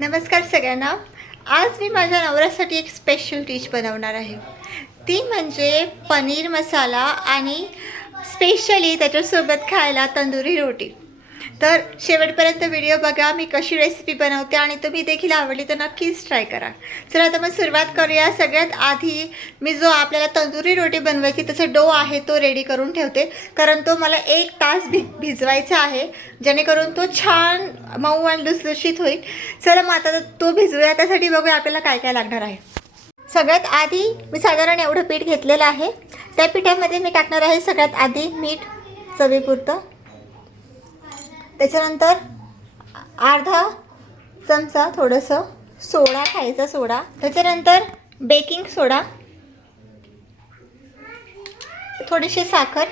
नमस्कार सगळ्यांना. आज मी माझ्या नवऱ्यासाठी एक स्पेशल डिश बनवणार आहे. ती म्हणजे पनीर मसाला आणि स्पेशली त्याच्यासोबत खायला तंदुरी रोटी. तर शेवटपर्यंत व्हिडिओ बघा, मी कशी रेसिपी बनवते आणि तुम्ही देखील आवडली तर नक्कीच ट्राय करा. चला आता मग सुरुवात करूया. सगळ्यात आधी मी जो आपल्याला तंदुरी रोटी बनवायची त्याचा डो आहे तो रेडी करून ठेवते, कारण तो मला 1 तास भिजवायचा आहे, जेणेकरून तो छान मऊ आणि लुसलुशीत होईल. चला मग आता तो भिजवूया. त्यासाठी बघूया आपल्याला काय काय लागणार आहे. सगळ्यात आधी मी साधारण एवढं पीठ घेतलेलं आहे. त्या पिठामध्ये मी टाकणार आहे सगळ्यात आधी मीठ चवीपुरतं, त्याच्यानंतर अर्धा चमचा थोडंसं सोडा, खायचा सोडा, त्याच्यानंतर बेकिंग सोडा, थोडीशी साखर,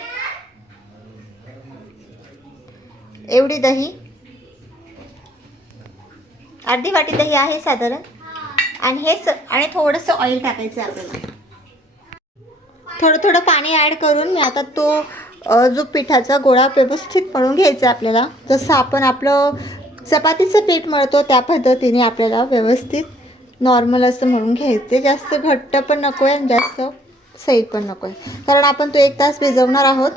एवढी दही, अर्धी वाटी दही आहे साधारण, आणि आणि थोडंसं ऑइल टाकायचं आहे आपल्याला. थोडं थोडं पाणी ॲड करून मी आता तो जो पिठाचा गोळा व्यवस्थित मळून घ्यायचा आपल्याला. जसं आपण आपलं चपातीचं पीठ मळतो त्या पद्धतीने आपल्याला व्यवस्थित नॉर्मल असं मळून घ्यायचे. जास्त घट्ट पण नको आहे आणि जास्त सैल पण नको आहे, कारण आपण तो 1 तास भिजवणार आहोत.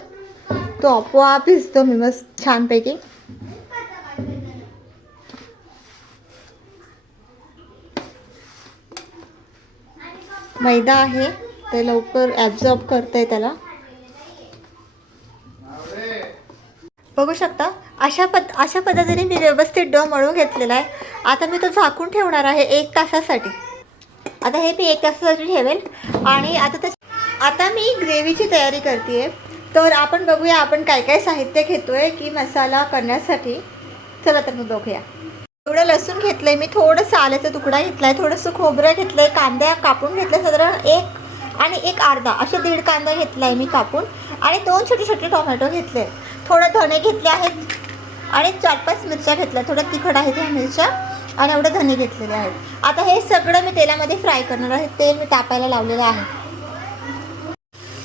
तो आपोआप भिजतो मी मस्त छानपैकी. मैदा आहे ते लवकर ॲब्झॉर्ब करते त्याला. बघू शकता अशा पद्धतीने मी व्यवस्थित डो मळून घेतलेला आहे. आता मी तो झाकून ठेवणार आहे 1 तासासाठी. आता हे मी 1 तासासाठी ठेवेल. आणि आता मी ग्रेव्हीची तयारी करते आहे. तर आपण बघूया आपण काय काय साहित्य घेतो आहे की मसाला करण्यासाठी. चला तर मग बघूया. एवढं लसूण घेतलं आहे मी, थोडंसं आल्याचा तुकडा घेतला आहे, थोडंसं खोबरं घेतलं आहे, कांदा कापून घेतलं साधारण 1 आणि 1 अर्धा असे 1.5 कांदा घेतला आहे मी कापून, आणि 2 छोटे छोटे टोमॅटो घेतले. थोडं धणे घेतले आहेत आणि 4-5 मिरच्या घेतल्या. थोडं तिखट आहेत ह्या मिरच्या, आणि एवढे धणे घेतलेले आहेत. आता हे सगळं मी तेलामध्ये फ्राय करणार आहे. तेल मी तापायला लावलेलं आहे.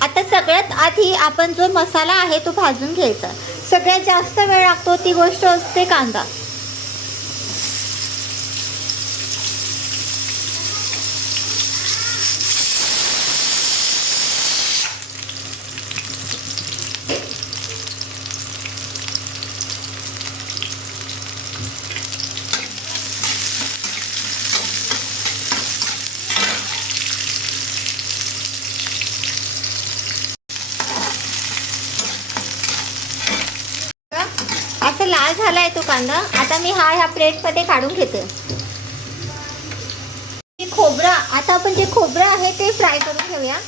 आता सगळ्यात आधी आपण जो मसाला आहे तो भाजून घ्यायचा. सगळ्यात जास्त वेळ लागतो ती गोष्ट असते कांदा. असं लाल झाला आहे तो कांदा. आता मी ह्या प्लेटमध्ये काढून घेते. खोबरं, आता आपण जे खोबरं आहे ते फ्राय करून घेऊया.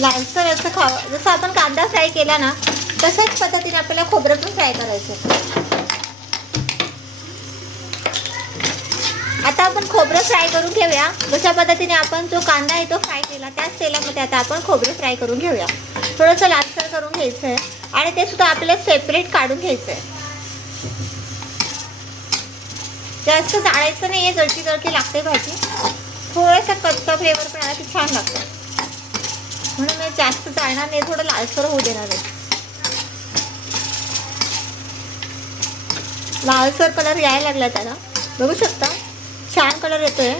लालसर असं खावं, जसं आपण कांदा फ्राय केला ना तशाच पद्धतीने आपल्याला खोबरं पण फ्राय करायचं. आता आपण खोबरं फ्राय करून घेऊया. जशा पद्धतीने आपण जो कांदा आहे तो फ्राय केला त्याच तेलामध्ये आता आपण खोबरं फ्राय करून घेऊया. थोडंसं लालसर करून घ्यायचं आहे आणि ते सुद्धा आपल्याला सेपरेट काढून घ्यायचं आहे. जास्त जाळायचं नाही आहे, जळकी जळकी लागते भाजी. थोडासा कच्चा फ्लेवर पण आला की छान लागतं, म्हणून मी जास्त जाळणार नाही, थोडं लालसर होऊ देणार आहे. लालसर कलर यायला लागला त्याला, बघू शकता छान कलर येतोय.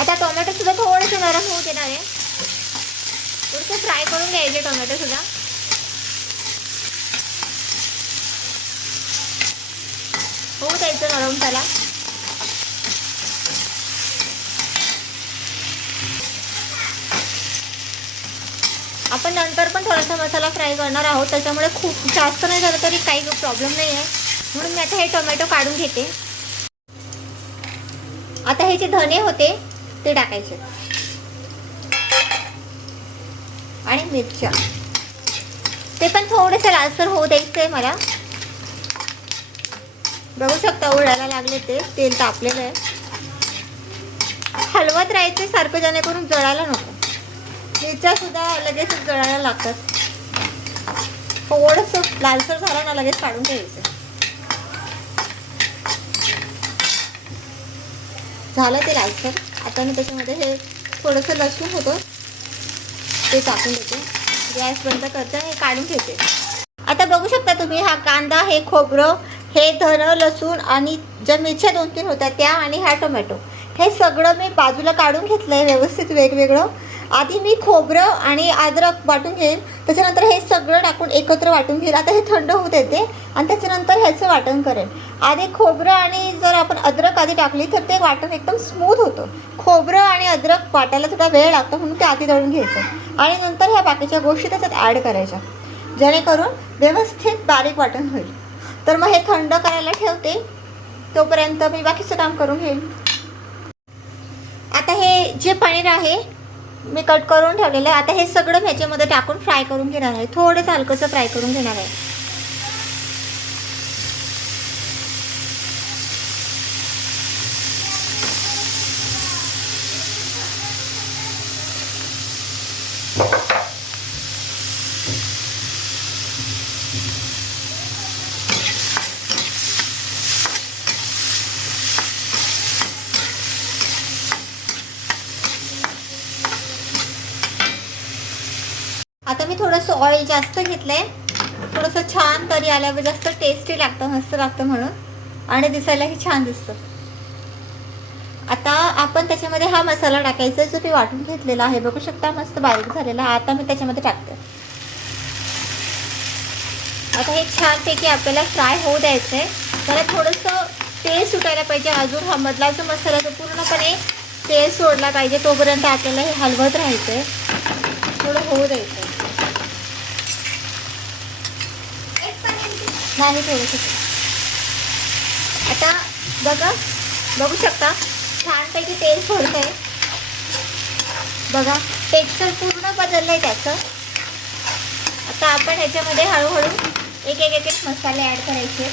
आता टोमॅटो सुद्धा थोडंसं नरम होऊ देणार आहे. थोडंसं फ्राय करून घ्यायचे टोमॅटो सुद्धा. होऊ द्यायचं नरम त्याला. आपण नंतर पण थोडासा मसाला फ्राय करणार आहोत, त्याच्यामुळे खूप जास्त नाही झालं तरी काही प्रॉब्लेम नाही आहे. म्हणून मी आता हे टोमॅटो काढून घेते. आता हे जे धने होते ते टाकायचे आणि मिरच्या, ते पण थोडेसे लालसर होऊ द्यायचे आहे मला. बघू शकता उडायला लागले, ते तेल तापलेलं आहे. हलवत राहायचे सारखं, जेणेकरून जळायला नको. मिरच्या सुद्धा लगेच जळायला लागतात. थोडंसं लालसर झालं ना लगेच काढून घ्यायचं. झालं ते लालसर. आता मी त्याच्यामध्ये हे थोडंसं लसूण होतं ते टाकून देते. गॅस बंद करते आणि काढून घेते. आता बघू शकता तुम्ही, हा कांदा, हे खोबरं, हे धन, लसूण आणि ज्या मिरच्या 2-3 होत्या त्या आणि हा टोमॅटो, हे सगळं मी बाजूला काढून घेतलं आहे व्यवस्थित वेगवेगळं. आधी मी खोबरं आणि अद्रक वाटून घेईन, त्याच्यानंतर हे सगळं टाकून एकत्र वाटून घेईल. आता हे थंड होऊ देते आणि त्याच्यानंतर ह्याचं वाटण करेन. आधी खोबरं आणि जर आपण अद्रक आधी टाकली तर ते वाटण एकदम स्मूथ होतं. खोबरं आणि अद्रक वाटायला थोडा वेळ लागतो, म्हणून ते आधी दळून घ्यायचं आणि नंतर ह्या बाकीच्या गोष्टी त्याच्यात ॲड करायच्या, जेणेकरून व्यवस्थित बारीक वाटण होईल. तर मग हे थंड करायला ठेवते, तोपर्यंत मी बाकीचं काम करून घेईन. आता हे जे पनीर आहे मी कट करून ठेवलेलं आहे, आता हे सगळं ह्याच्यामध्ये टाकून फ्राय करून घेणार आहे. थोडंसं हलकंसं फ्राय करून घेणार आहे. आता मी थोडंसं ऑइल जास्त घेतलं आहे, थोडंसं छान तरी आल्यावर जास्त टेस्टी लागतं, मस्त लागतं म्हणून, आणि दिसायलाही छान दिसतं. आता आपण त्याच्यामध्ये हा मसाला टाकायचा जो मी वाटून घेतलेला आहे, बघू शकता मस्त बारीक झालेला. आता मी त्याच्यामध्ये टाकते. आता हे छानपैकी आपल्याला फ्राय होऊ द्यायचं आहे. त्याला थोडंसं तेल सुटायला पाहिजे अजून, हा मधला जो मसाला तो पूर्णपणे तेल सोडला पाहिजे, तोपर्यंत आपल्याला हे हलवत राहायचं आहे, थोडं होऊ द्यायचं आहे. नाही थोडंसं. आता बघू शकता छानपैकी तेल सोडत आहे. बघा टेक्स्चर पूर्ण बदललं आहे त्याचं. आता आपण ह्याच्यामध्ये हळूहळू एक मसाले ॲड करायचे.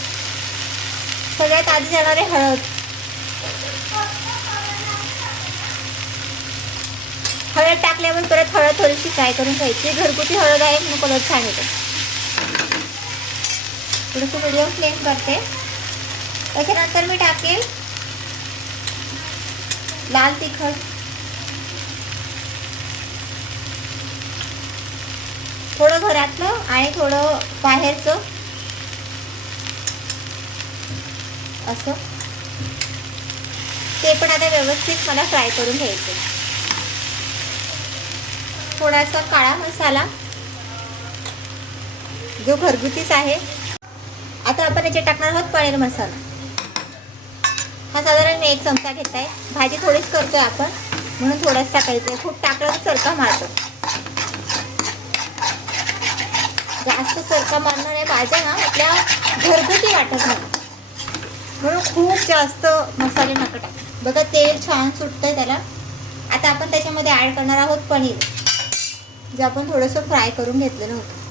सगळ्यात आधी जाणार आहे हळद. हळद टाकल्यावर परत हळद थोडीशी फ्राय करून घ्यायची. घरगुती हळद आहे म्हणून कलर छान येतो. थोडंसं मीडियम फ्लेम करते. त्याच्यानंतर मी टाकेल लाल तिखट, थोडं घरातलं आणि थोडं बाहेरचं असं. ते पण आता व्यवस्थित मला फ्राय करून घ्यायचं. थोडासा काळा मसाला जो घरगुतीच आहे. आता आपण याच्यात टाकणार आहोत पनीर मसाला. हा साधारण मी 1 चमचा घेत आहे. भाजी थोडीच करतोय आपण म्हणून थोडाच टाकायचं आहे. खूप टाकलं तर सरका मारतो. जास्त सरका मारणार आहे. भाज्या ना आपल्या घरगुती वाटत नाही म्हणून खूप जास्त मसाले नका टाक. बघा तेल छान सुटतंय त्याला. आता आपण त्याच्यामध्ये ॲड करणार आहोत पनीर, जे आपण थोडंसं फ्राय करून घेतलेलं होतं.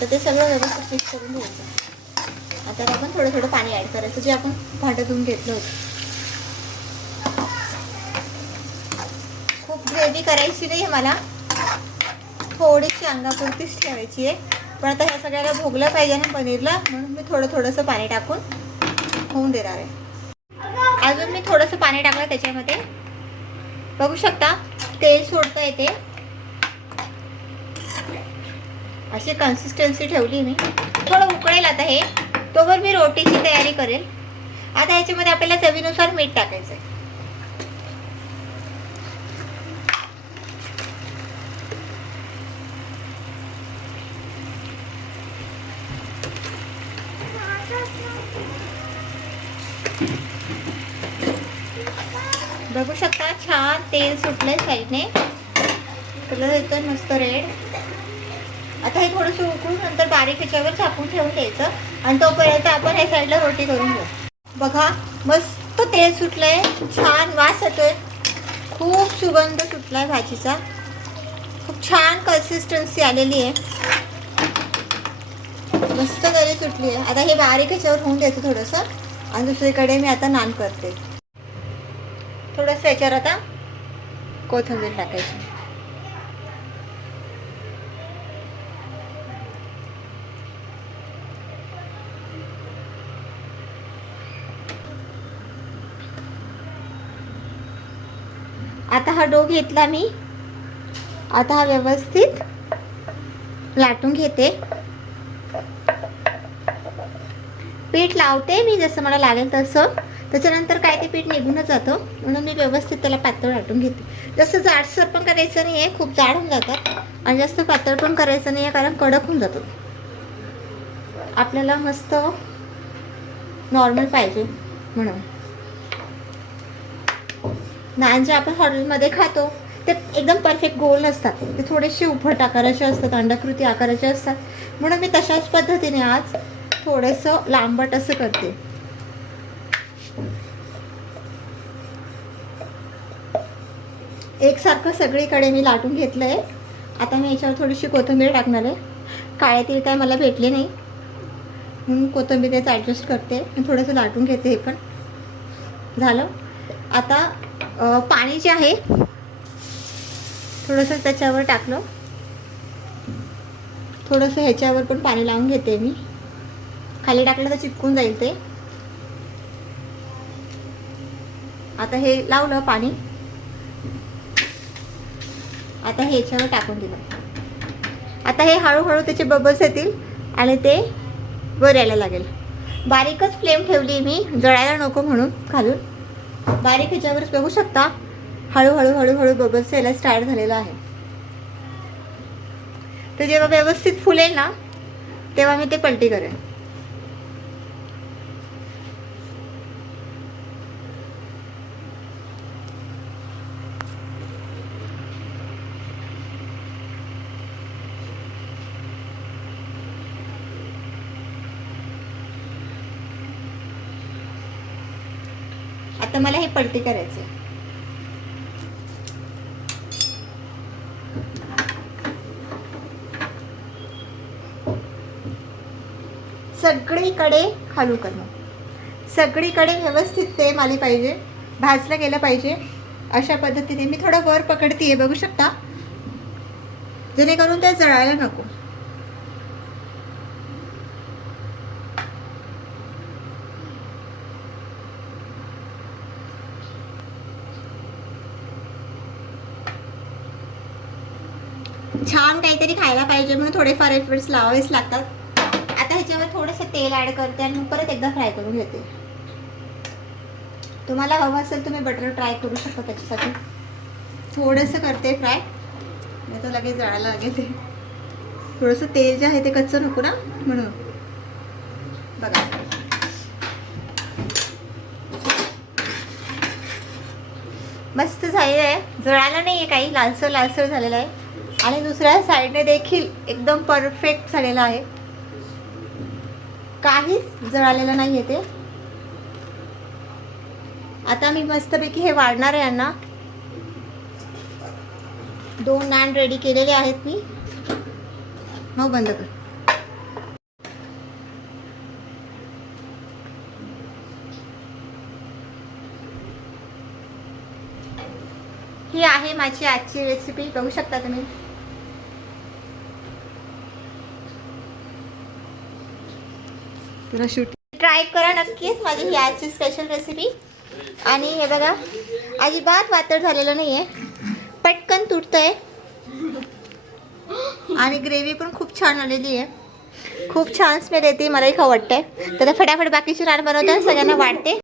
तर ते सगळं व्यवस्थित मिक्स करून घ्यायचं. आता आपण थोडं पाणी ॲड करायचं, जे आपण भांडं धुवून घेतलं होतं. खूप ग्रेव्ही करायची नाही मला, थोडीशी अंगापुरतीच ठेवायची आहे. पण आता ह्या सगळ्याला भोगलं पाहिजे ना पनीरला, म्हणून मी थोडंसं पाणी टाकून होऊन देणार आहे. अजून मी थोडंसं पाणी टाकलं त्याच्यामध्ये. बघू शकता तेल सोडतं येते. अशी कन्सिस्टन्सी ठेवली मी. थोडं उकळेल आता हे, तोवर मी रोटीची तयारी करेल. आता ह्याच्यामध्ये आपल्याला चवीनुसार मीठ टाकायचं आहे. बघू शकता छान तेल सुटलंय साईडने, कलर येतोय मस्त रेड. आता हे थोडंसं उकळून नंतर बारीक ह्याच्यावर झाकून ठेवून द्यायचं आणि तोपर्यंत आपण ह्या साईडला रोटी करून घेऊ. बघा मस्त तेल सुटलंय, छान वास येतोय, खूप सुगंध सुटलाय भाजीचा, खूप छान कन्सिस्टन्सी आलेली आहे, मस्त तरी सुटली आहे. आता हे बारीक ह्याच्यावर होऊन द्यायचं थोडंसं. आणि दुसरीकडे मी आता नान करते. थोडंसं याच्यावर आता कोथिंबीर टाकायची. आता हा डो घेतला मी. आता हा व्यवस्थित लाटून घेते. पीठ लावते मी जसं मला लागेल तसं, त्याच्यानंतर काय ते पीठ निघूनच जातं, म्हणून मी व्यवस्थित त्याला पातळ लाटून घेते. जास्त जाडसर पण करायचं नाही आहे, खूप जाड होऊन जातात, आणि जास्त पातळ पण करायचं नाही आहे कारण कडक होऊन जातो. आपल्याला मस्त नॉर्मल पाहिजे म्हणून. नान जे आपण हॉटेलमध्ये खातो ते एकदम परफेक्ट गोल नसतात, ते थोडेसे उभट आकाराचे असतात, अंडाकृती आकाराचे असतात, म्हणून मी तशाच पद्धतीने आज थोडंसं लांबट असं करते. एकसारखं सगळीकडे मी लाटून घेतलं आहे. आता मी याच्यावर थोडीशी कोथिंबीर टाकणार आहे. काळे तीळ काय मला भेटले नाही म्हणून कोथिंबीरच ॲडजस्ट करते आणि थोडंसं लाटून घेते. हे पण झालं. आता पाणी जे आहे थोडंसं त्याच्यावर टाकलं, थोडंसं ह्याच्यावर पण पाणी लावून घेते मी. खाली टाकलं तर चिपकून जाईल ते. आता हे लावलं पाणी, आता हे ह्याच्यावर टाकून दिलं. आता हे हळूहळू त्याचे बबल्स येतील आणि ते वर यायला लागेल. बारीकच फ्लेम ठेवली मी, जळायला नको म्हणून. खालून बारीक ह्याच्यावरच बघू शकता हळूहळू हळूहळू बबल्स यायला स्टार्ट झालेला आहे. ते जेव्हा व्यवस्थित फुलेल ना तेव्हा मी ते पलटी करेन. आता मला हे पलटी करायचं आहे. सगळीकडे खालू करणं, सगळीकडे व्यवस्थित तेल आले पाहिजे, भाजलं गेलं पाहिजे. अशा पद्धतीने मी थोडं वर पकडते, बघू शकता, जेणेकरून ते जळायला नको. छान काहीतरी खायला पाहिजे म्हणून थोडेफार एफर्ट्स लावावेच लागतात. आता ह्याच्यावर थोडंसं तेल ॲड करते आणि परत एकदा फ्राय करून घेते. तुम्हाला हवं असेल तुम्ही बटर ट्राय करू शकता. त्याच्यासाठी थोडंसं करते फ्राय, नाही तर लगेच जळायला लागेल. ते थोडंसं तेल जे आहे ते कच्चं नको ना, म्हणून. बघा मस्त झालेलं आहे, जळायला नाही आहे काही, लालसर लालसर झालेलं आहे. आणि दुसऱ्या साईडने देखील एकदम परफेक्ट झालेलं आहे, काहीच जळालेलं नाही आहे ते. आता मी मस्तपैकी हे वाढणार आहे. यांना 2 नान रेडी केलेले आहेत मी. मग बंद कर. ही आहे माझी आजची रेसिपी, बघू शकता तुम्ही. ट्राय करा नक्कीच माझी ही आजची स्पेशल रेसिपी. आणि हे बघा अजिबात पातळ झालेलं नाही आहे, पटकन तुटतंय आणि ग्रेव्ही पण खूप छान आलेली आहे. खूप छान स्मेल येते, मलाही खाऊ वाटतंय. तर फटाफट बाकीची नान बनवते आणि सगळ्यांना वाढते.